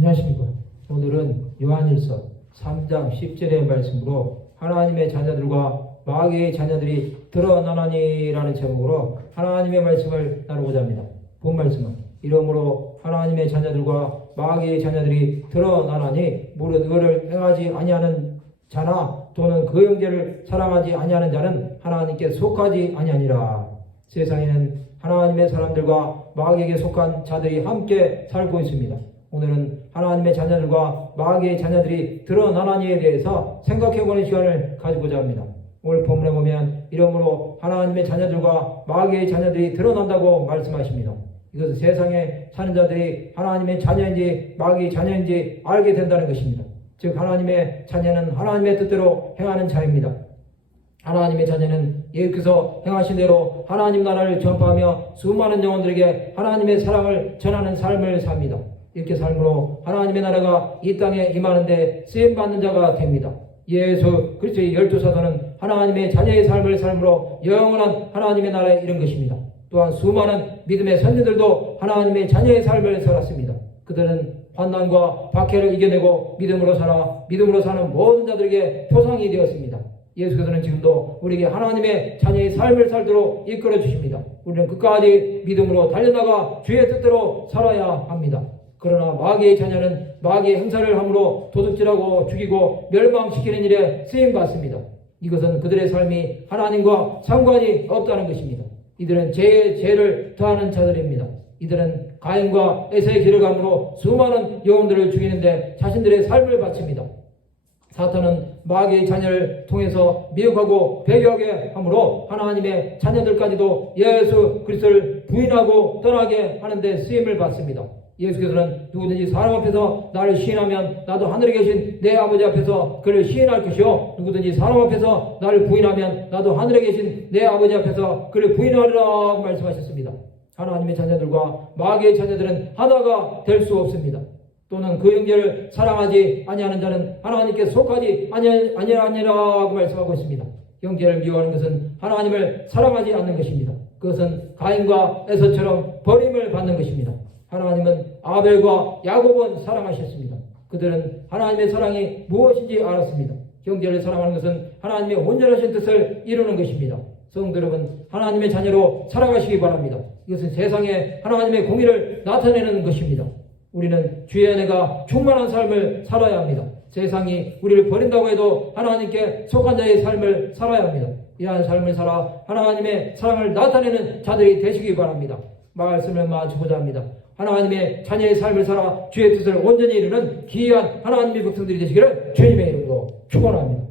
안녕하십니까. 오늘은 요한일서 3장 10절의 말씀으로 하나님의 자녀들과 마귀의 자녀들이 드러나나니라는 제목으로 하나님의 말씀을 나누고자 합니다. 본 말씀은 이러므로 하나님의 자녀들과 마귀의 자녀들이 드러나나니 무릇 그를 행하지 아니하는 자나 또는 그 형제를 사랑하지 아니하는 자는 하나님께 속하지 아니하니라. 세상에는 하나님의 사람들과 마귀에게 속한 자들이 함께 살고 있습니다. 오늘은 하나님의 자녀들과 마귀의 자녀들이 드러나나니에 대해서 생각해보는 시간을 가지고자 합니다. 오늘 본문에 보면 이러므로 하나님의 자녀들과 마귀의 자녀들이 드러난다고 말씀하십니다. 이것은 세상에 사는 자들이 하나님의 자녀인지 마귀의 자녀인지 알게 된다는 것입니다. 즉 하나님의 자녀는 하나님의 뜻대로 행하는 자입니다. 하나님의 자녀는 예수께서 행하신 대로 하나님 나라를 전파하며 수많은 영혼들에게 하나님의 사랑을 전하는 삶을 삽니다. 이렇게 삶으로 하나님의 나라가 이 땅에 임하는데 쓰임받는 자가 됩니다. 예수 그리스도의 12사도는 하나님의 자녀의 삶을 삶으로 영원한 하나님의 나라에 이른 것입니다. 또한 수많은 믿음의 선지들도 하나님의 자녀의 삶을 살았습니다. 그들은 환난과 박해를 이겨내고 믿음으로 사는 모든 자들에게 표상이 되었습니다. 예수께서는 지금도 우리에게 하나님의 자녀의 삶을 살도록 이끌어 주십니다. 우리는 끝까지 믿음으로 달려나가 주의 뜻대로 살아야 합니다. 그러나 마귀의 자녀는 마귀의 행사를 함으로 도둑질하고 죽이고 멸망시키는 일에 쓰임받습니다. 이것은 그들의 삶이 하나님과 상관이 없다는 것입니다. 이들은 죄를 더하는 자들입니다. 이들은 가인과 에서의 길을 감으로 수많은 영혼들을 죽이는데 자신들의 삶을 바칩니다. 사탄은 마귀의 자녀를 통해서 미혹하고 배교하게 함으로 하나님의 자녀들까지도 예수 그리스도를 부인하고 떠나게 하는데 쓰임을 받습니다. 예수께서는 누구든지 사람 앞에서 나를 시인하면 나도 하늘에 계신 내 아버지 앞에서 그를 시인할 것이요 누구든지 사람 앞에서 나를 부인하면 나도 하늘에 계신 내 아버지 앞에서 그를 부인하리라 말씀하셨습니다. 하나님의 자녀들과 마귀의 자녀들은 하나가 될 수 없습니다. 또는 그 형제를 사랑하지 아니하는 자는 하나님께 속하지 아니하니라고 말씀하고 있습니다. 형제를 미워하는 것은 하나님을 사랑하지 않는 것입니다. 그것은 가인과 에서처럼 버림을 받는 것입니다. 하나님은 아벨과 야곱은 사랑하셨습니다. 그들은 하나님의 사랑이 무엇인지 알았습니다. 형제를 사랑하는 것은 하나님의 온전하신 뜻을 이루는 것입니다. 성도 여러분, 하나님의 자녀로 살아가시기 바랍니다. 이것은 세상에 하나님의 공의를 나타내는 것입니다. 우리는 주의 은혜가 충만한 삶을 살아야 합니다. 세상이 우리를 버린다고 해도 하나님께 속한 자의 삶을 살아야 합니다. 이러한 삶을 살아 하나님의 사랑을 나타내는 자들이 되시기 바랍니다. 말씀을 마치고자 합니다. 하나님의 자녀의 삶을 살아 주의 뜻을 온전히 이루는 귀한 하나님의 백성들이 되시기를 주님의 이름으로 축원합니다.